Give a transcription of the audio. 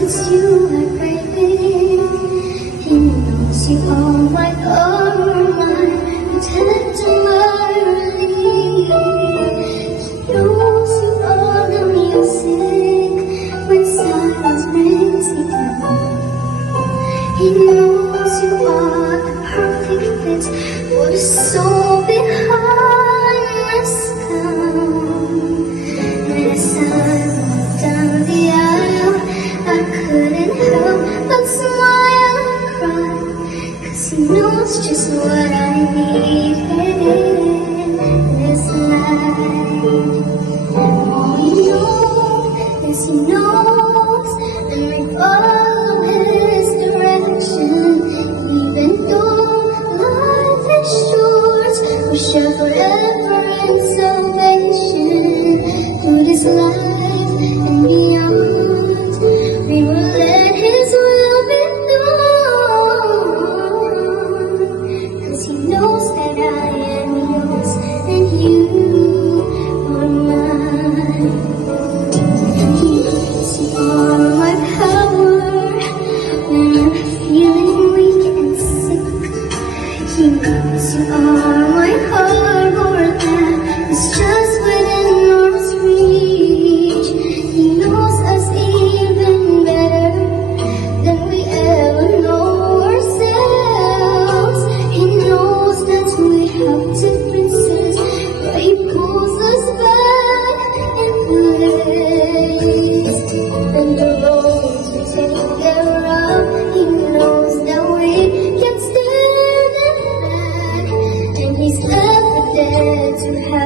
it's you I'm craving. He knows you are my tenderly. He knows you are the music when silence brings together. He knows you are the perfect fit for the soul behind my skin. As I walked down the aisle, I couldn't help but smile and cry, 'cause he knows just what I needed in this life. All he knows is he knows, and we follow his direction. Even though life is short, we share forever in salvation. Through this life and beyond, we will let his will be done. 'Cause he knows that I am yours and you are mine. He knows you are my power when I'm feeling weak and sick. He knows you are my harbor that is just within arm's reach. He knows us even better than we ever know ourselves. He knows that we have differences, but he pulls us back in place. And the roads we take are rough. He knows that we can stand and back, and he's ever there to help.